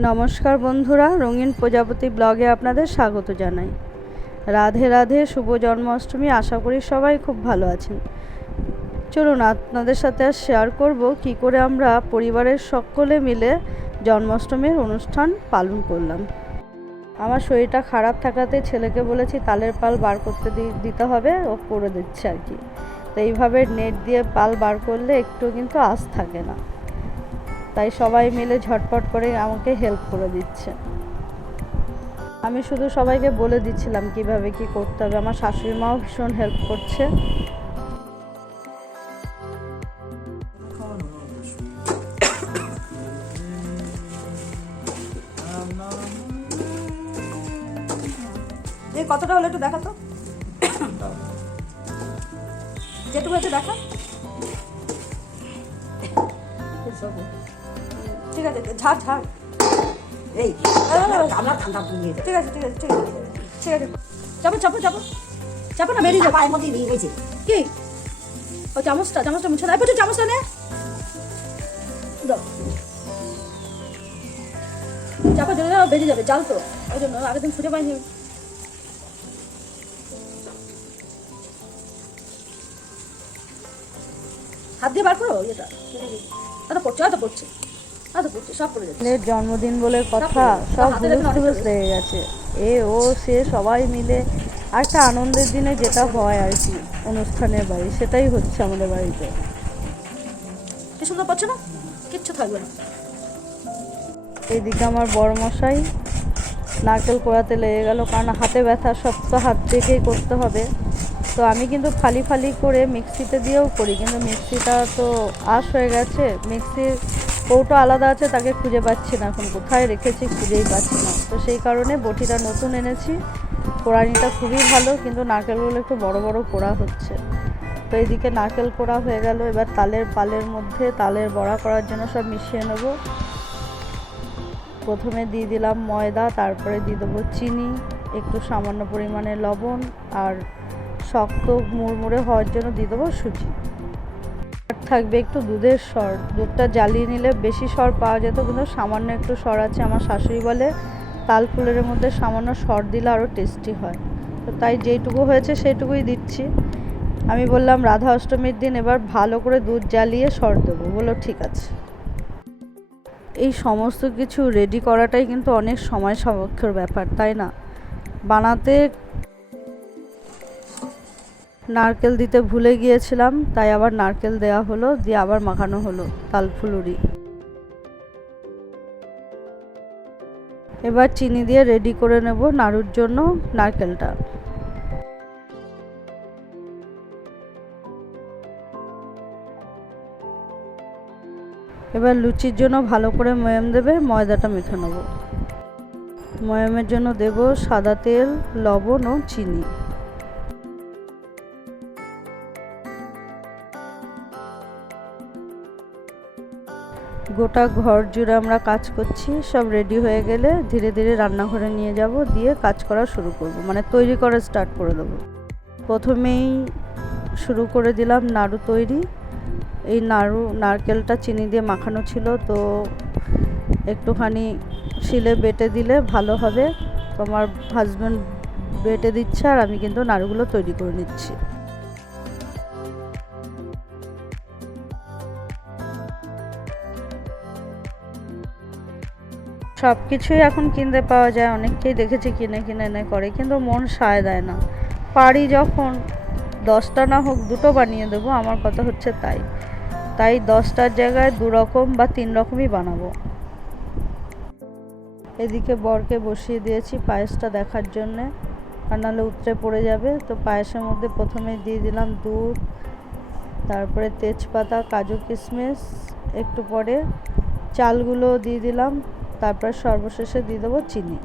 নমস্কার বন্ধুরা, রঙিন প্রজাপতি ব্লগে আপনাদের স্বাগত জানাই। রাধে রাধে, শুভ জন্মাষ্টমী। আশা করি সবাই খুব ভালো আছেন। চলুন আপনাদের সাথে শেয়ার করব কি করে আমরা পরিবারের সকলে মিলে জন্মাষ্টমীর অনুষ্ঠান পালন করলাম। আমার শরীরটা খারাপ থাকাতে ছেলেকে বলেছি তালের পাল বার করতে দিতে হবে, ও করে দিচ্ছে আর কি। তো এইভাবে নেট দিয়ে পাল বার করলে একটু কিন্তু আঁচ থাকে না, তাই সবাই মিলে ঝটপট করে আমাকে হেল্প করে দিচ্ছে। আমি শুধু সবাইকে বলে দিচ্ছিলাম কিভাবে কি করতে হবে। আমার শাশুড়ি মাও ভীষণ হেল্প করছে। এই কতটা হলো একটু দেখা তো, যেটুকু হচ্ছে দেখা। ঠিক আছে, ঝাড় ঝাড়। এই ঠান্ডা ঠান্ডা ঠিক আছে ঠিক আছে ঠিক আছে ঠিক আছে। চাপো চাপো চাপো চাপো না, বেরিয়ে যাবো। পায়ের মধ্যে নিয়ে গেছে কি ও চামচটা মুছে দেয়। প্রচুর চামচটা নে দাও, চাপো চলে যাও, বেরিয়ে যাবে। জাল তো ওই জন্য আগের দিন খুঁজে পাইনি। হাত দিয়ে বার করো এটা, পড়ছে সব পড়ে যাচ্ছে। জন্মদিন বলে কথা, সব হুলুস লেগে গেছে। ও সে সবাই মিলে একটা আনন্দের দিনে যেটা হয় আর কি অনুষ্ঠানের বাড়ি, সেটাই হচ্ছে আমাদের বাড়িতে। কি সুন্দর পাচ্ছ না, কিচ্ছু থাকবে না। এইদিকে আমার বড় মশাই নারকেল কোড়াতে লেগে গেল, কারণ হাতে ব্যথা, সব তো হাত দেখেই করতে হবে। তো আমি কিন্তু ফালি ফালি করে মিক্সিতে দিয়েও করি, কিন্তু মিক্সিটা তো আশ হয়ে গেছে। মিক্সির কৌটো আলাদা আছে, তাকে খুঁজে পাচ্ছি না, এখন কোথায় রেখেছি খুঁজেই পাচ্ছি না। তো সেই কারণে বটিটা নতুন এনেছি। কোড়ানিটা খুবই ভালো, কিন্তু নারকেলগুলো একটু বড় বড় কোড়া হচ্ছে। তো এইদিকে নারকেল কোড়া হয়ে গেল। এবার তালের পালের মধ্যে তালের বড়া করার জন্য সব মিশিয়ে নেব। প্রথমে দিয়ে দিলাম ময়দা, তারপরে দিয়ে দেবো চিনি, একটু সামান্য পরিমাণে লবণ, আর শক্ত মুড়মুড়ে হওয়ার জন্য দিয়ে দেবো সুজি। থাকবে একটু দুধের সর। দুধটা জ্বালিয়ে নিলে বেশি সর পাওয়া যেত, কিন্তু সামান্য একটু সর আছে। আমার শাশুড়ি বলে তাল ফুলের মধ্যে সামান্য সর দিলে আরও টেস্টি হয়। তো তাই যেইটুকু হয়েছে সেইটুকুই দিচ্ছি। আমি বললাম রাধা অষ্টমীর দিন এবার ভালো করে দুধ জ্বালিয়ে সর দেবো। বললো ঠিক আছে। এই সমস্ত কিছু রেডি করাটাই কিন্তু অনেক সময় সাপেক্ষর ব্যাপার, তাই না? বানাতে নারকেল দিতে ভুলে গিয়েছিলাম, তাই আবার নারকেল দেওয়া হলো, দিয়ে আবার মাখানো হলো তালফুলুরি। এবার চিনি দিয়ে রেডি করে নেব নাড়ুর জন্য নারকেলটা। এবার লুচির জন্য ভালো করে ময়াম দেবে, ময়দাটা মেখে নেব। ময়ামের জন্য দেব সাদা তেল, লবণ ও চিনি। গোটা ঘর জুড়ে আমরা কাজ করছি। সব রেডি হয়ে গেলে ধীরে ধীরে রান্নাঘরে নিয়ে যাব, দিয়ে কাজ করা শুরু করব, মানে তৈরি করা স্টার্ট করে দেবো। প্রথমেই শুরু করে দিলাম নাড়ু তৈরি। এই নারকেলটা চিনি দিয়ে মাখানো ছিল, তো একটুখানি শিলে বেটে দিলে ভালো হবে। তো আমার হাজব্যান্ড বেটে দিচ্ছে, আর আমি কিন্তু নাড়ুগুলো তৈরি করে নিচ্ছি। সব কিছুই এখন কিনতে পাওয়া যায়, অনেককেই দেখেছি কিনে কিনে এনে করে, কিন্তু মন সায় দেয় না। পারি যখন 10টা না হোক 2টো বানিয়ে দেবো, আমার কথা হচ্ছে তাই 10টার জায়গায় 2 রকম বা 3 রকমই বানাবো। এদিকে বরকে বসিয়ে দিয়েছি পায়েসটা দেখার জন্যে, আর নাহলে উতরে পড়ে যাবে। তো পায়েসের মধ্যে প্রথমে দিয়ে দিলাম দুধ, তারপরে তেজপাতা, কাজু কিশমিশ, একটু পরে চালগুলো দিয়ে দিলাম, তারপর সর্বশেষে দিয়ে দেবো চিনি।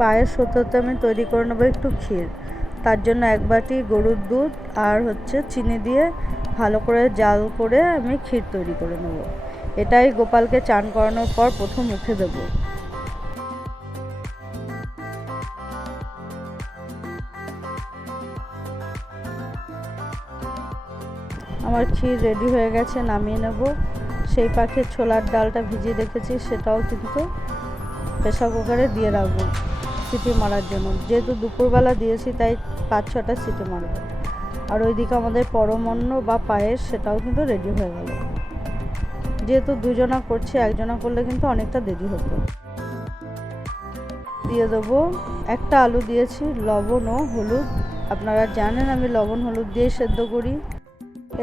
পায়েস হতে আমি তৈরি করে নেবো একটু ক্ষীর। তার জন্য 1 বাটি গরুর দুধ আর চিনি দিয়ে ভালো করে জাল করে আমি ক্ষীর তৈরি করে নেব। এটাই গোপালকে চান করানোর পর প্রথম মুখে দেবো। আমার ক্ষীর রেডি হয়ে গেছে, নামিয়ে নেব। সেই পাখে ছোলার ডালটা ভিজিয়ে রেখেছি, সেটাও কিন্তু প্রেসার কুকারে দিয়ে রাখবো সিটি মারার জন্য। যেহেতু দুপুরবেলা দিয়েছি তাই 5-6টা সিটি মারব। আর ওইদিকে আমাদের পরমান্ন বা পায়েস সেটাও কিন্তু রেডি হয়ে গেল। যেহেতু দুজনা করছি, একজনা করলে কিন্তু অনেকটা দেরি হতো। দিয়ে দেবো একটা আলু দিয়েছি, লবণ ও হলুদ। আপনারা জানেন আমি লবণ হলুদ দিয়েই সেদ্ধ করি।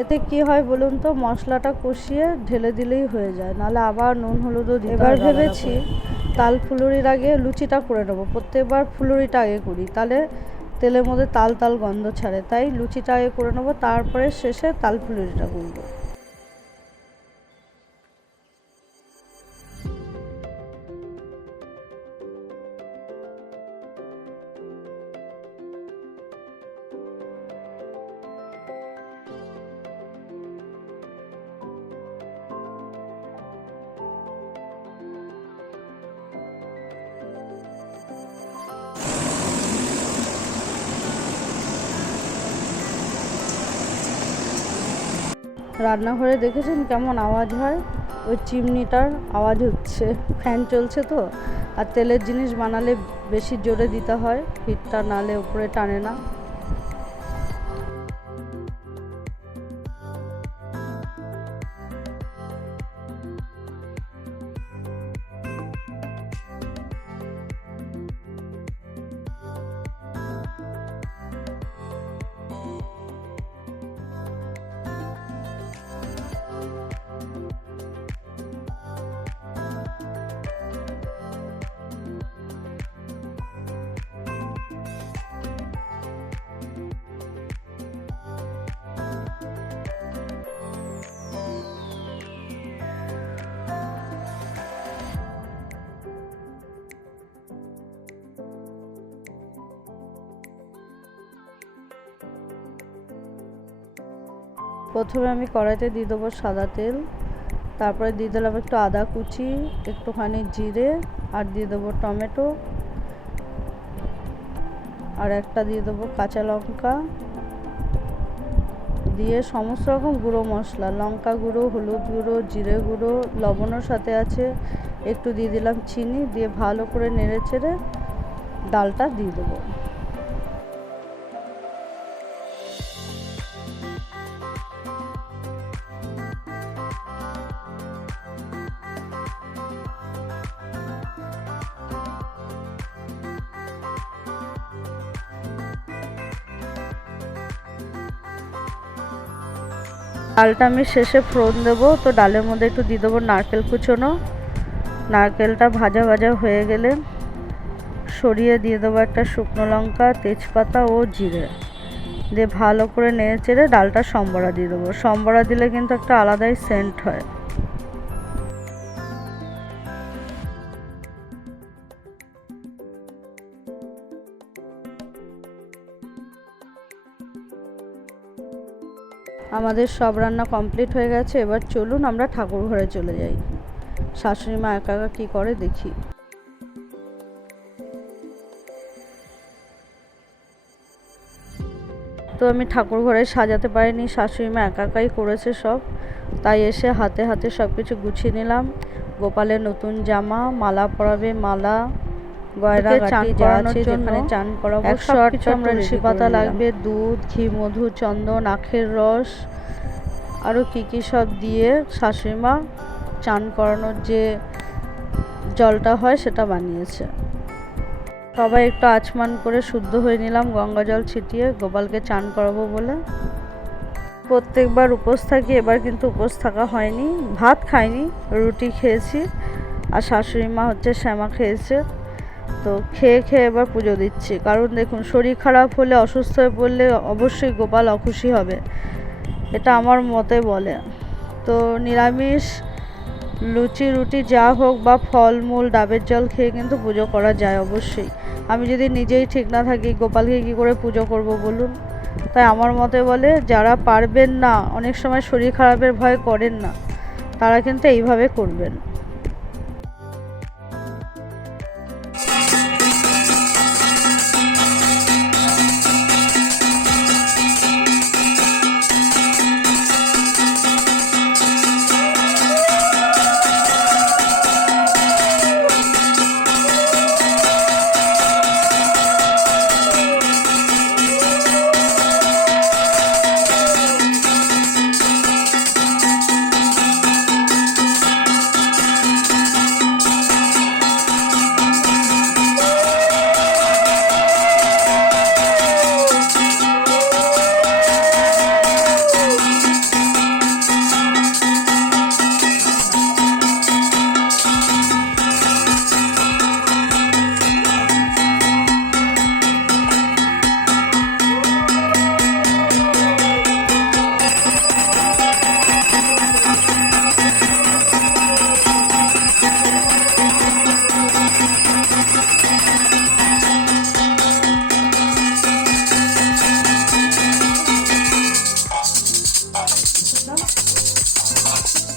এতে কি হয় বলুন তো, মশলাটা কষিয়ে ঢেলে দিলেই হয়ে যায়, নাহলে আবার নুন হলুদও দিতে হয়। এবার ভেবেছি তাল ফুলুরির আগে লুচিটা করে নেবো। প্রত্যেকবার ফুলুরিটা আগে করি, তাহলে তেলের মধ্যে তাল তাল গন্ধ ছাড়ে, তাই লুচিটা আগে করে নেবো, তারপরে শেষে তাল ফুলুরিটা করবো। রান্নাঘরে দেখেছেন কেমন আওয়াজ হয়? ওই চিমনিটার আওয়াজ হচ্ছে, ফ্যান চলছে তো। আর তেলের জিনিস বানালে বেশি জোরে দিতে হয়, হিটটা নালে উপরে টানে না। প্রথমে আমি কড়াইতে দিয়ে দেবো সাদা তেল, তারপরে দিয়ে দিলাম একটু আদা কুচি, একটুখানি জিরে, আর দিয়ে দেবো টমেটো, আর একটা দিয়ে দেবো কাঁচা লঙ্কা, দিয়ে সমস্ত রকম গুঁড়ো মশলা, লঙ্কা গুঁড়ো, হলুদ গুঁড়ো, জিরে গুঁড়ো, লবণের সাথে আছে, একটু দিয়ে দিলাম চিনি, দিয়ে ভালো করে নেড়ে চেড়ে ডালটা দিয়ে দেবো। ডালটা আমি শেষে ফোড়ন দেবো, তো ডালের মধ্যে একটু দিয়ে দেবো নারকেল কুচোনো। নারকেলটা ভাজা ভাজা হয়ে গেলে সরিয়ে দিয়ে দেবো একটা শুকনো লঙ্কা, তেজপাতা ও জিরে, দিয়ে ভালো করে নেড়ে চেড়ে ডালটা সম্বরা দিয়ে দেবো। সম্বরা দিলে কিন্তু একটা আলাদাই সেন্ট হয়। আমাদের সব রান্না কমপ্লিট হয়ে গেছে, এবার চলুন আমরা ঠাকুর ঘরে চলে যাই। শাশুড়ি মা একা একা কী করে দেখি। তো আমি ঠাকুর ঘরে সাজাতে পারিনি, শাশুড়ি মা একা একাই করেছে সব, তাই এসে হাতে হাতে সব কিছু গুছিয়ে নিলাম। গোপালের নতুন জামা, মালা পরাবে, মালা, গয়না গাটি যা আছে, যেখানে চান করাবো সব কিছু আমরা তুলসী পাতা লাগবে, দুধ, ঘি, মধু, চন্দন, আখের রস, আরও কী কী সব দিয়ে শাশুড়ি মা চান করানোর যে জলটা হয় সেটা বানিয়েছে। সবাই একটু আচমান করে শুদ্ধ হয়ে নিলাম গঙ্গা জল ছিটিয়ে, গোপালকে চান করাবো বলে। প্রত্যেকবার উপোস থাকি, এবার কিন্তু উপোস থাকা হয়নি। ভাত খাইনি, রুটি খেয়েছি, আর শাশুড়ি মা হচ্ছে শ্যামা খেয়েছে। তো খেয়ে খেয়ে এবার পুজো দিচ্ছি, কারণ দেখুন শরীর খারাপ হলে, অসুস্থ হয়ে পড়লে অবশ্যই গোপাল অখুশি হবে, এটা আমার মতে বলে। তো নিরামিষ লুচি রুটি যা হোক বা ফলমূল ডাবের জল খেয়ে কিন্তু পুজো করা যায় অবশ্যই। আমি যদি নিজেই ঠিক না থাকি, গোপালকে কী করে পুজো করব বলুন? তাই আমার মতে বলে যারা পারবেন না, অনেক সময় শরীর খারাপের ভয় করেন না, তারা কিন্তু এইভাবে করবেন।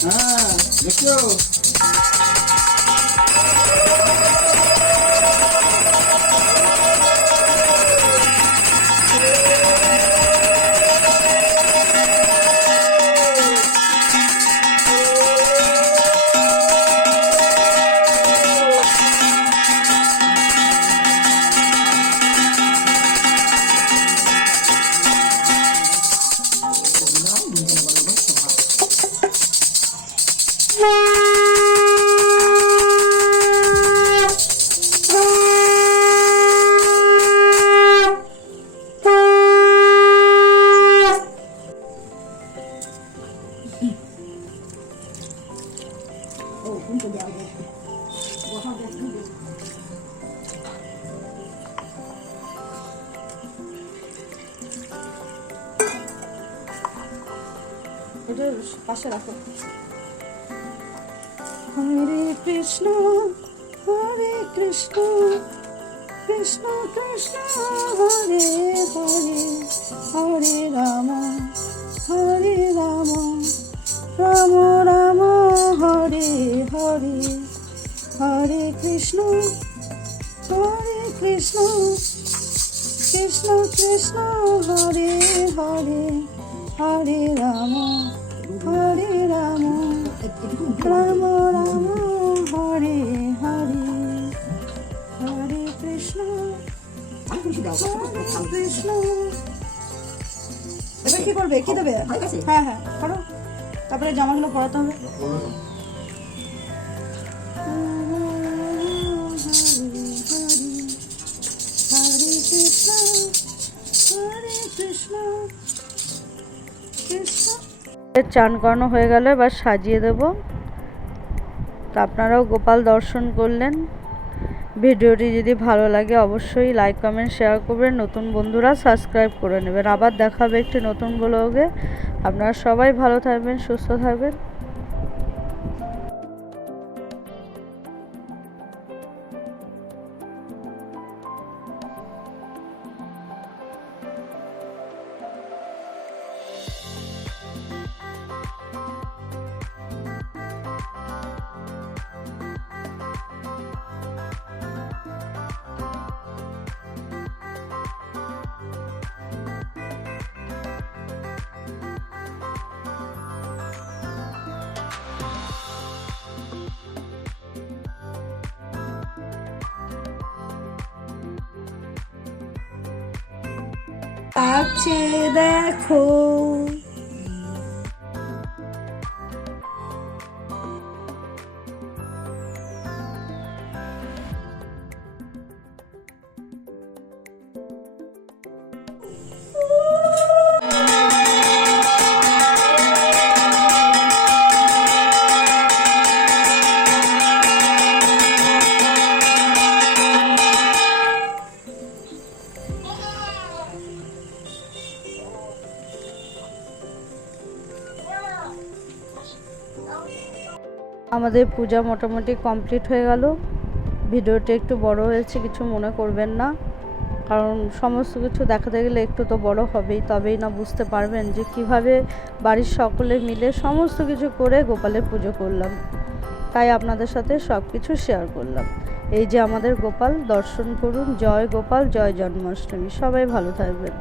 হ্যাঁ দেখছো এটা পাশে রাখো। হরে কৃষ্ণ কৃষ্ণ কৃষ্ণ হরে হরে, হরে রাম রাম রাম হরে হরে, হরে কৃষ্ণ কৃষ্ণ কৃষ্ণ হরে হরে, হরে রাম রাম রাম হরে হরে, হরে কৃষ্ণ কৃষ্ণ। এবার কি করবে, কি দেবে? হ্যাঁ হ্যাঁ করো, তারপরে জামাগুলো পরাতে হবে। হরে কৃষ্ণ কৃষ্ণ কৃষ্ণ। চান করানো হয়ে গেলে এবার সাজিয়ে দেব। তা আপনারাও গোপাল দর্শন করলেন। ভিডিওটি যদি ভালো লাগে অবশ্যই লাইক কমেন্ট শেয়ার করবেন, নতুন বন্ধুরা সাবস্ক্রাইব করে নেবেন। আবার দেখা হবে একটি নতুন ব্লগে। আপনারা সবাই ভালো থাকবেন, সুস্থ থাকবেন। আছে দেখো, আমাদের পূজা মোটামুটি কমপ্লিট হয়ে গেল। ভিডিওটা একটু বড় হয়েছে, কিছু মনে করবেন না, কারণ সমস্ত কিছু দেখাতে গেলে একটু তো বড় হবেই, তবেই না বুঝতে পারবেন যে কিভাবে বাড়ির সকলে মিলে সমস্ত কিছু করে গোপালের পুজো করলাম। তাই আপনাদের সাথে সব কিছু শেয়ার করলাম। এই যে আমাদের গোপাল, দর্শন করুন। জয় গোপাল, জয় জন্মাষ্টমী। সবাই ভালো থাকবেন।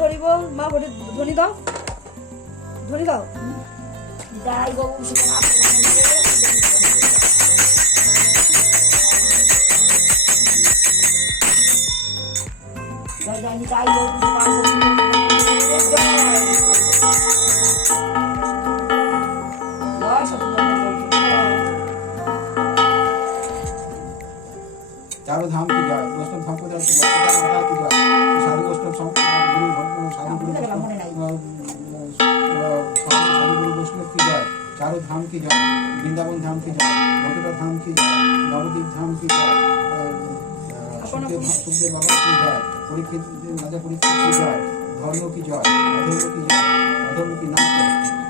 হরি বল মা ধ্বনি দাও ধ্বনি দাও যাই বাবু যাই যাই चारों धाम की जय वैष्णव संप्रदाय की जय माता की जय साधु वैष्णव साधु गुरु साधु गुरु वैष्णव की जय चारों धाम की जय वृंदावन धाम की जय मथुरा धाम की जय नवद्वीप धाम की जय सुखदेव बाबा की जय परीक्षित राजा परीक्षित की जय धर्म की जय अधर्म की जय अधर्म की नाश